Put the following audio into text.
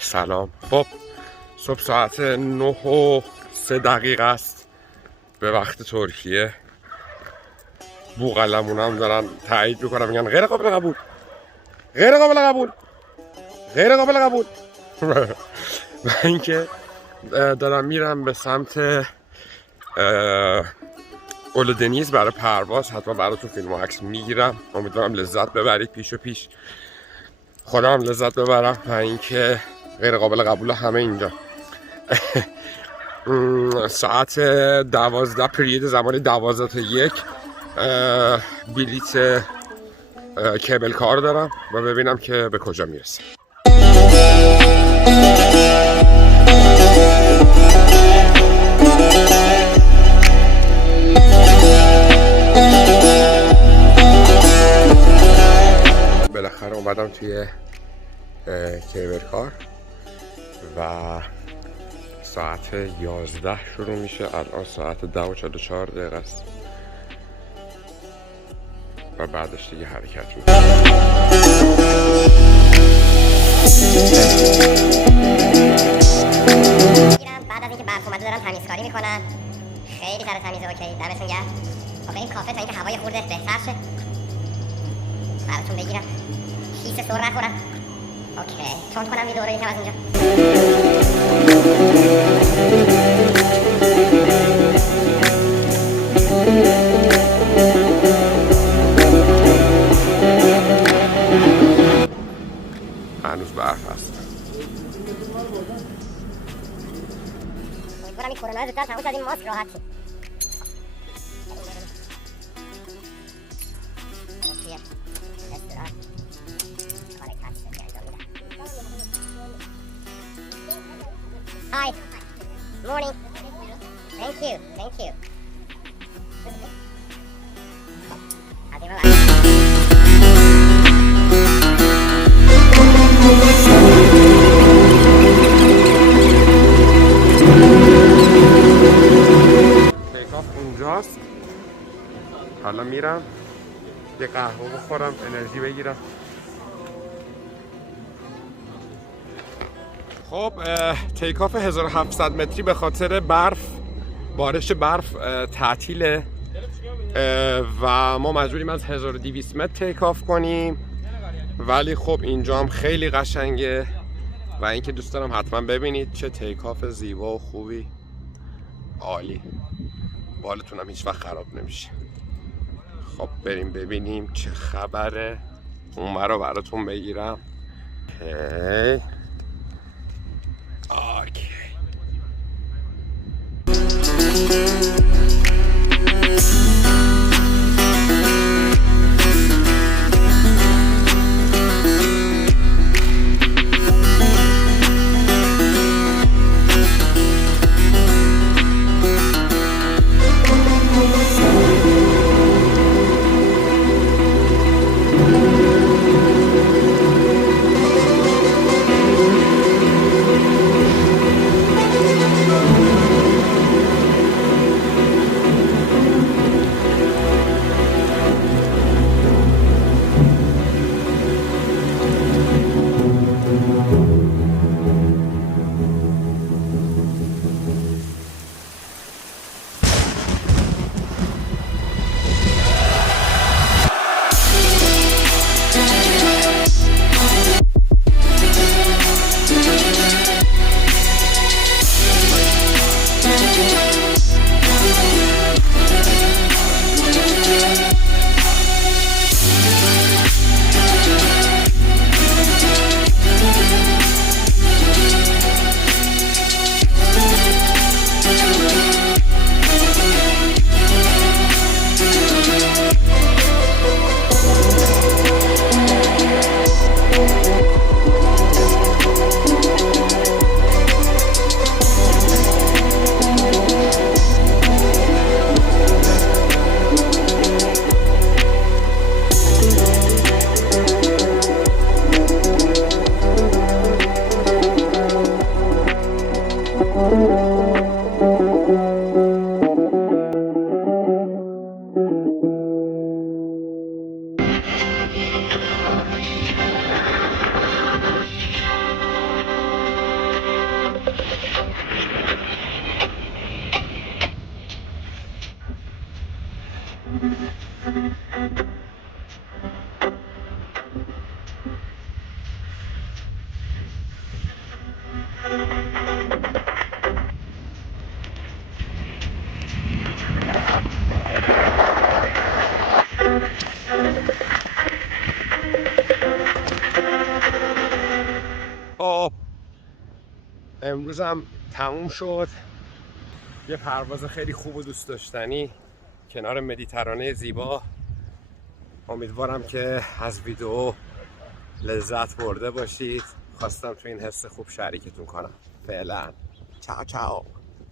سلام. خب صبح ساعت 9:03 است به وقت ترکیه. بوغلمون هم دارن تایید میکنن، میگن غیر قابل قبول، غیر قابل قبول، غیر قابل قبول. و اینکه دارم میرم به سمت اولودنیز برای پرواز. حتما براتون فیلم و عکس میگیرم، امیدوارم لذت ببرید. پیش و پیش خودم لذت ببرم و اینکه غیر قابل قبول همه اینجا. ساعت 12 پرید زمانی 12 تا 1 بلیت کیبل کار دارم و ببینم که به کجا میرسه. بالاخره اومدم توی کیبل کار و ساعت 11 شروع میشه. الان ساعت 10:44 است و بعدش دیگه حرکت میشه. بعد از اینکه برف اومده دارن تمیزکاری میکنن. خیلی سر تمیزه. اوکی، دمتون گرم. خب بریم کافه تا اینکه هوای خورده بهتر شه براتون بگیرم، کیسه سر نخورم. اوکی، تون کنم یه دوره یکم از اینجا. هنوز برف هست. امیدوارم این کرونا زودتر تموم شه، از این ماسک راحت شد. Hi. Morning. Thank you. Thank you. I'll be right back. تیکاف اونجاست. حالا میرم یه قهوه بخورم، انرژی بگیرم. خب تیکاف 1700 متری به خاطر برف، بارش برف تعطیله و ما مجبوریم از 1200 متر تیکاف کنیم. ولی خب اینجا هم خیلی قشنگه و اینکه دوست دارم حتما ببینید چه تیکاف زیبا و خوبی. عالی، بالتون هم هیچ وقت خراب نمیشه. خب بریم ببینیم چه خبره. اون رو براتون بگیرم. اوکی. امروزم تموم شد. یه پرواز خیلی خوب و دوست داشتنی کنار مدیترانه زیبا. امیدوارم که از ویدیو لذت برده باشید. خواستم تو این حس خوب شریکتون کنم. فعلا چاو چاو.